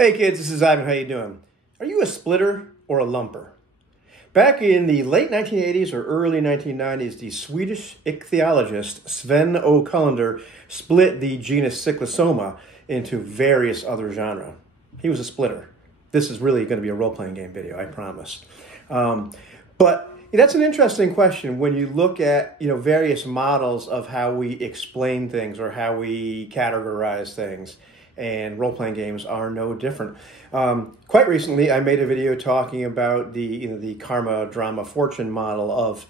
Hey kids, this is Ivan. How you doing? Are you a splitter or a lumper? Back in the late 1980s or early 1990s, the Swedish ichthyologist Sven O. Kullander split the genus Cyclosoma into various other genera. He was a splitter. This is really going to be a role-playing game video, I promise. But that's an interesting question when you look at various models of how we explain things or how we categorize things. And role-playing games are no different. Quite recently, I made a video talking about the karma, drama, fortune model of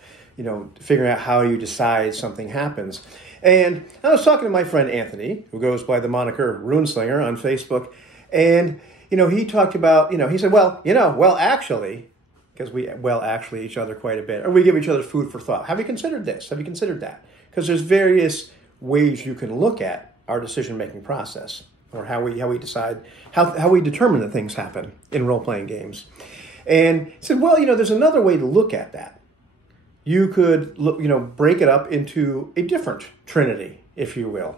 figuring out how you decide something happens. And I was talking to my friend Anthony, who goes by the moniker Runeslinger on Facebook, and he talked about he said, actually, because we actually each other quite a bit, or we give each other food for thought. Have you considered this? Have you considered that? Because there's various ways you can look at our decision-making process, or how we decide, how we determine that things happen in role-playing games. And he said, there's another way to look at that. You could break it up into a different trinity, if you will.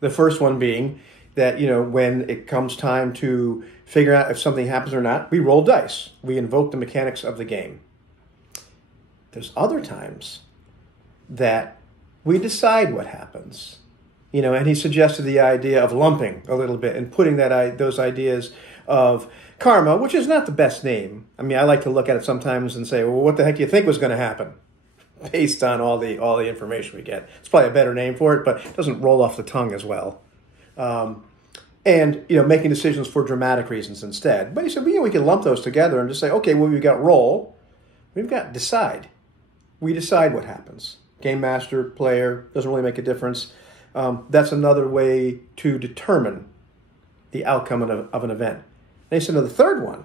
The first one being that, when it comes time to figure out if something happens or not, we roll dice. We invoke the mechanics of the game. There's other times that we decide what happens. And he suggested the idea of lumping a little bit and putting those ideas of karma, which is not the best name. I mean, I like to look at it sometimes and say, well, what the heck do you think was going to happen? Based on all the information we get. It's probably a better name for it, but it doesn't roll off the tongue as well. And making decisions for dramatic reasons instead. But he said, we can lump those together and just say, okay, well, we've got roll, we've got decide. We decide what happens. Game master, player, doesn't really make a difference. That's another way to determine the outcome of an event. And he said, the third one,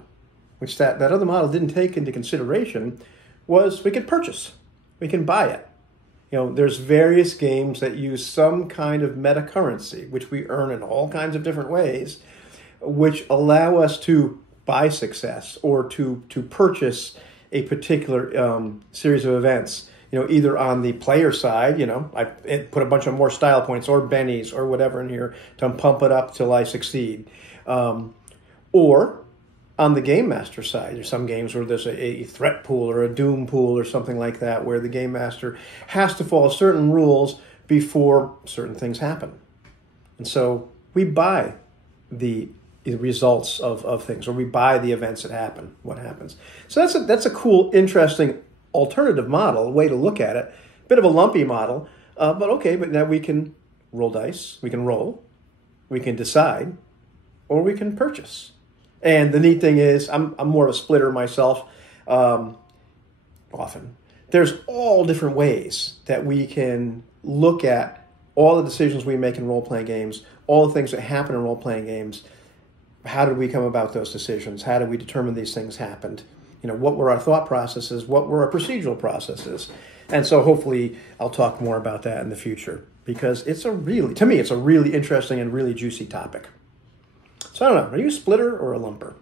which that other model didn't take into consideration, was we could purchase. We can buy it. There's various games that use some kind of meta currency, which we earn in all kinds of different ways, which allow us to buy success or to purchase a particular series of events. Either on the player side, I put a bunch of more style points or bennies or whatever in here to pump it up till I succeed. Or on the game master side, there's some games where there's a threat pool or a doom pool or something like that, where the game master has to follow certain rules before certain things happen. And so we buy the results of things, or we buy the events that happen, what happens. So that's a cool, interesting alternative model, a way to look at it. Bit of a lumpy model, but now we can roll dice, we can roll, we can decide, or we can purchase. And the neat thing is, I'm more of a splitter myself, often. There's all different ways that we can look at all the decisions we make in role-playing games, all the things that happen in role-playing games. How did we come about those decisions? How did we determine these things happened? What were our thought processes? What were our procedural processes? And so hopefully I'll talk more about that in the future, because to me, it's a really interesting and really juicy topic. So I don't know, are you a splitter or a lumper?